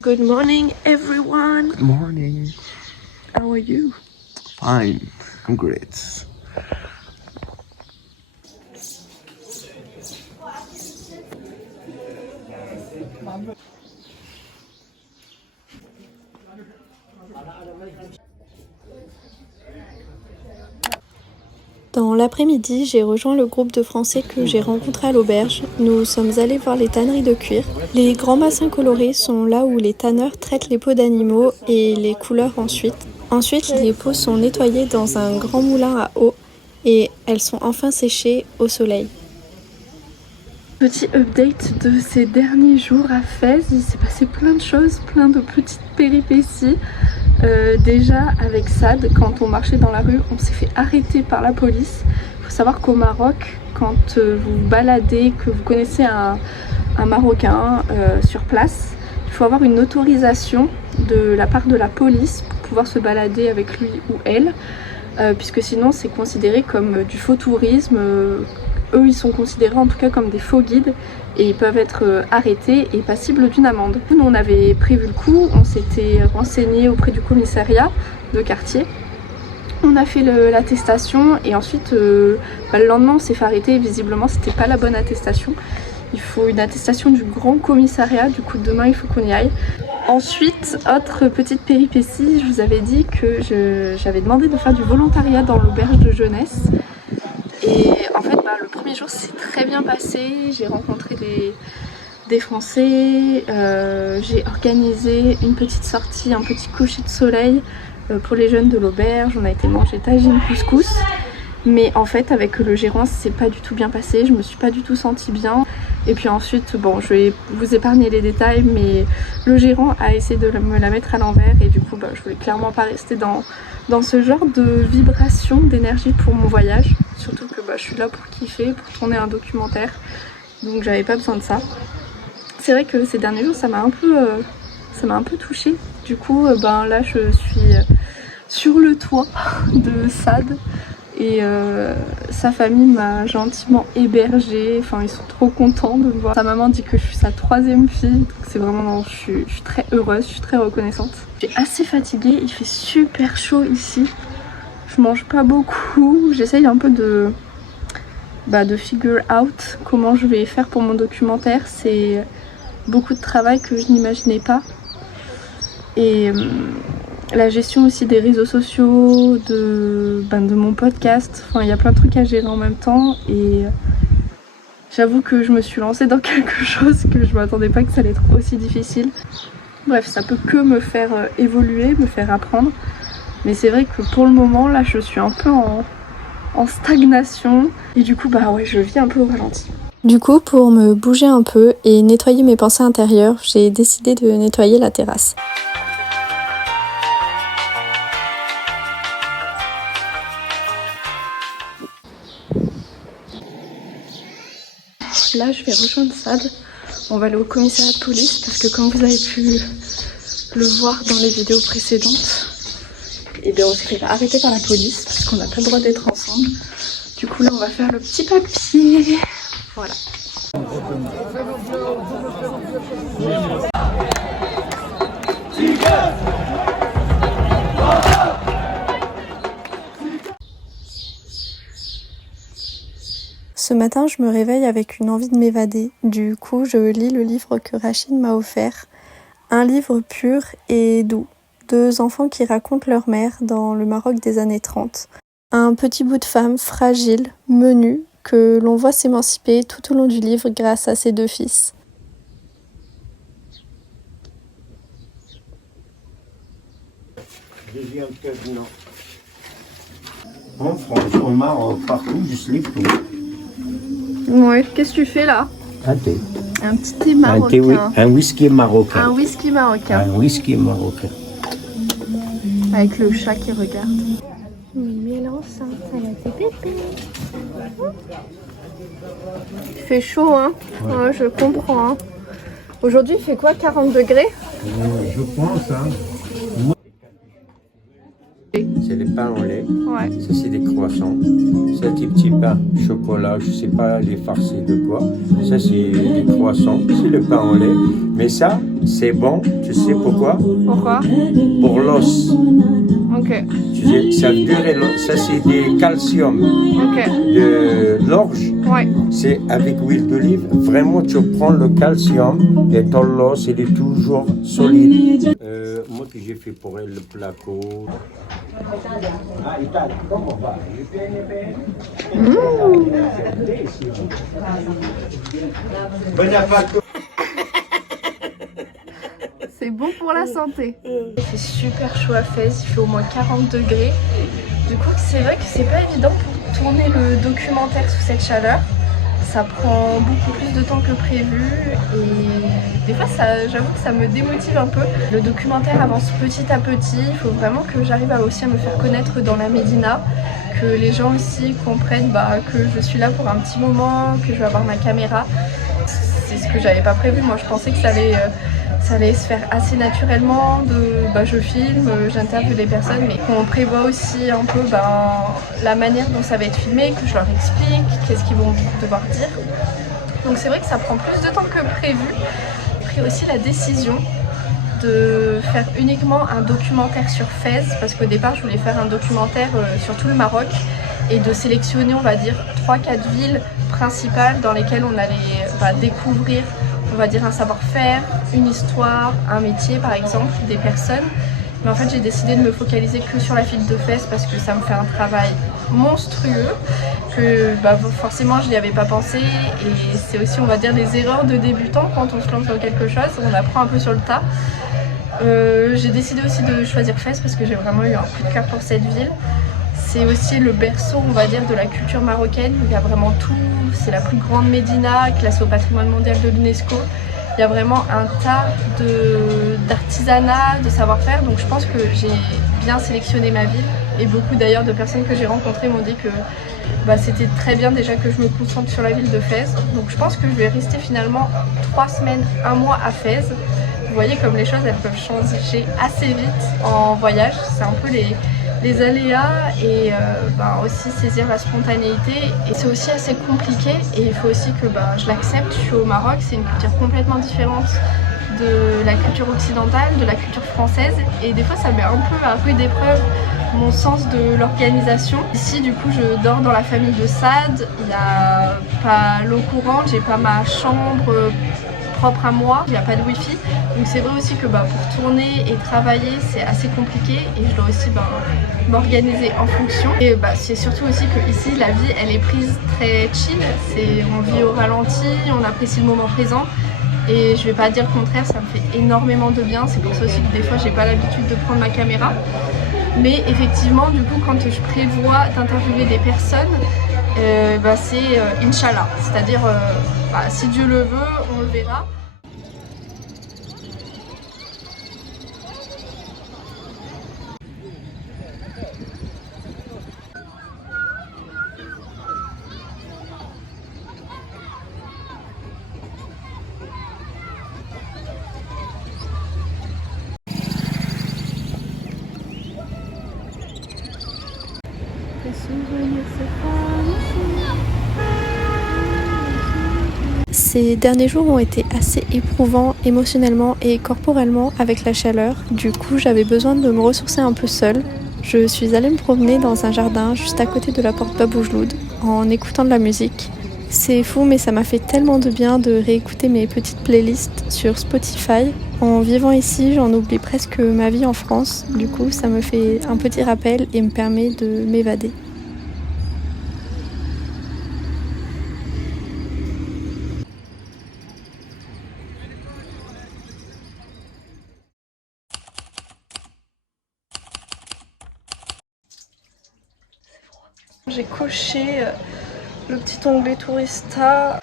Good morning, everyone. Good morning. How are you? Fine. I'm great. Dans l'après-midi, j'ai rejoint le groupe de Français que j'ai rencontré à l'auberge. Nous sommes allés voir les tanneries de cuir. Les grands bassins colorés sont là où les tanneurs traitent les peaux d'animaux et les couleurs ensuite. Ensuite, les peaux sont nettoyées dans un grand moulin à eau et elles sont enfin séchées au soleil. Petit update de ces derniers jours à Fès, il s'est passé plein de choses, plein de petites péripéties. Déjà avec Sad, quand on marchait dans la rue, on s'est fait arrêter par la police. Il faut savoir qu'au Maroc, quand vous baladez, que vous connaissez un Marocain sur place, il faut avoir une autorisation de la part de la police pour pouvoir se balader avec lui ou elle, puisque sinon c'est considéré comme du faux tourisme. Eux, ils sont considérés en tout cas comme des faux guides et ils peuvent être arrêtés et passibles d'une amende. Nous, on avait prévu le coup, on s'était renseigné auprès du commissariat de quartier. On a fait l'attestation et ensuite, le lendemain, on s'est fait arrêter. Visiblement, c'était pas la bonne attestation. Il faut une attestation du grand commissariat, du coup demain, il faut qu'on y aille. Ensuite, autre petite péripétie, je vous avais dit que j'avais demandé de faire du volontariat dans l'auberge de jeunesse. Et en fait, le premier jour s'est très bien passé, j'ai rencontré des Français, j'ai organisé une petite sortie, un petit coucher de soleil pour les jeunes de l'auberge, on a été manger tagine couscous. Mais en fait, avec le gérant, c'est pas du tout bien passé, je me suis pas du tout sentie bien. Et puis ensuite, bon, je vais vous épargner les détails, mais le gérant a essayé de me la mettre à l'envers et du coup, je voulais clairement pas rester dans ce genre de vibration, d'énergie pour mon voyage. Surtout que je suis là pour kiffer, pour tourner un documentaire, donc j'avais pas besoin de ça. C'est vrai que ces derniers jours, ça m'a un peu touchée. Du coup, là, je suis sur le toit de Sad. Et sa famille m'a gentiment hébergée, enfin ils sont trop contents de me voir. Sa maman dit que je suis sa troisième fille, donc c'est vraiment, je suis très heureuse, je suis très reconnaissante. Je suis assez fatiguée, il fait super chaud ici, je mange pas beaucoup, j'essaye un peu de figure out comment je vais faire pour mon documentaire. C'est beaucoup de travail que je n'imaginais pas. Et la gestion aussi des réseaux sociaux, de mon podcast, enfin il y a plein de trucs à gérer en même temps et j'avoue que je me suis lancée dans quelque chose que je m'attendais pas que ça allait être aussi difficile. Bref, ça peut que me faire évoluer, me faire apprendre, mais c'est vrai que pour le moment là je suis un peu en stagnation et du coup je vis un peu au ralenti. Du coup, pour me bouger un peu et nettoyer mes pensées intérieures, j'ai décidé de nettoyer la terrasse. Là, je vais rejoindre Sad. On va aller au commissariat de police parce que comme vous avez pu le voir dans les vidéos précédentes, on s'est fait arrêter par la police parce qu'on n'a pas le droit d'être ensemble. Du coup, là, on va faire le petit papier. Voilà. Ce matin, je me réveille avec une envie de m'évader. Du coup, je lis le livre que Rachid m'a offert. Un livre pur et doux. 2 enfants qui racontent leur mère dans le Maroc des années 30. Un petit bout de femme fragile, menue, que l'on voit s'émanciper tout au long du livre grâce à ses 2 fils. Deuxième cadenas. En France, au Maroc, partout, je slip tout. Ouais, qu'est-ce que tu fais là? Un thé. Un petit thé marocain. Un whisky marocain. Un whisky marocain. Un whisky marocain. Avec le chat qui regarde. Oui, elle est enceinte, elle a des bébés. Il fait chaud, hein? Ouais, je comprends. Hein. Aujourd'hui, il fait quoi? 40 degrés? Je pense, hein. C'est les pain au lait. Ouais. Ça, c'est des croissants. Ça, des petits pains chocolat, je sais pas, les farcis de quoi. Ça, c'est des croissants. C'est le pain au lait. Mais ça, c'est bon. Tu sais pourquoi? Pourquoi? Pour l'os. Ok. Tu sais, ça durait l'os. Ça, c'est des calcium. Ok. De l'orge. Ouais. C'est avec huile d'olive. Vraiment, tu prends le calcium et ton os, il est toujours solide. Moi, que j'ai fait pour elle le placo. C'est bon pour la santé. C'est super chaud à Fès, il fait au moins 40 degrés. Du coup, c'est vrai que c'est pas évident pour tourner le documentaire sous cette chaleur. Ça prend beaucoup plus de temps que prévu et des fois j'avoue que ça me démotive un peu. Le documentaire avance petit à petit, il faut vraiment que j'arrive aussi à me faire connaître dans la Médina, que les gens aussi comprennent que je suis là pour un petit moment, que je vais avoir ma caméra. C'est ce que j'avais pas prévu, moi je pensais que ça allait se faire assez naturellement, je filme, j'interviewe les personnes, mais qu'on prévoit aussi un peu la manière dont ça va être filmé, que je leur explique, qu'est-ce qu'ils vont devoir dire. Donc c'est vrai que ça prend plus de temps que prévu. J'ai pris aussi la décision de faire uniquement un documentaire sur Fès, parce qu'au départ je voulais faire un documentaire sur tout le Maroc et de sélectionner, on va dire, 3-4 villes principales dans lesquelles on allait découvrir, on va dire, un savoir-faire, une histoire, un métier par exemple, des personnes. Mais en fait j'ai décidé de me focaliser que sur la ville de Fès parce que ça me fait un travail monstrueux, que forcément je n'y avais pas pensé et c'est aussi, on va dire, les erreurs de débutants quand on se lance dans quelque chose, on apprend un peu sur le tas. J'ai décidé aussi de choisir Fès parce que j'ai vraiment eu un coup de cœur pour cette ville. C'est aussi le berceau, on va dire, de la culture marocaine. Il y a vraiment tout. C'est la plus grande médina, classée au patrimoine mondial de l'UNESCO. Il y a vraiment un tas d'artisanat, de savoir-faire. Donc je pense que j'ai bien sélectionné ma ville. Et beaucoup d'ailleurs de personnes que j'ai rencontrées m'ont dit que c'était très bien déjà que je me concentre sur la ville de Fès. Donc je pense que je vais rester finalement 3 semaines, 1 mois à Fès. Vous voyez comme les choses, elles peuvent changer assez vite en voyage. C'est un peu les aléas et aussi saisir la spontanéité. Et c'est aussi assez compliqué et il faut aussi que je l'accepte. Je suis au Maroc, c'est une culture complètement différente de la culture occidentale, de la culture française. Et des fois ça met un peu à rude épreuve mon sens de l'organisation. Ici du coup je dors dans la famille de Saad, il n'y a pas l'eau courante, j'ai pas ma chambre propre à moi, il n'y a pas de wifi, donc c'est vrai aussi que pour tourner et travailler c'est assez compliqué et je dois aussi m'organiser en fonction. Et c'est surtout aussi que ici la vie elle est prise très chill, on vit au ralenti, on apprécie le moment présent et je vais pas dire le contraire, ça me fait énormément de bien, c'est pour ça aussi que des fois j'ai pas l'habitude de prendre ma caméra. Mais effectivement, du coup, quand je prévois d'interviewer des personnes, c'est Inch'Allah. C'est-à-dire, si Dieu le veut, on le verra. Ces derniers jours ont été assez éprouvants émotionnellement et corporellement avec la chaleur. Du coup, j'avais besoin de me ressourcer un peu seule. Je suis allée me promener dans un jardin juste à côté de la porte Baboujloud en écoutant de la musique. C'est fou, mais ça m'a fait tellement de bien de réécouter mes petites playlists sur Spotify. En vivant ici, j'en oublie presque ma vie en France. Du coup, ça me fait un petit rappel et me permet de m'évader. J'ai coché le petit onglet Tourista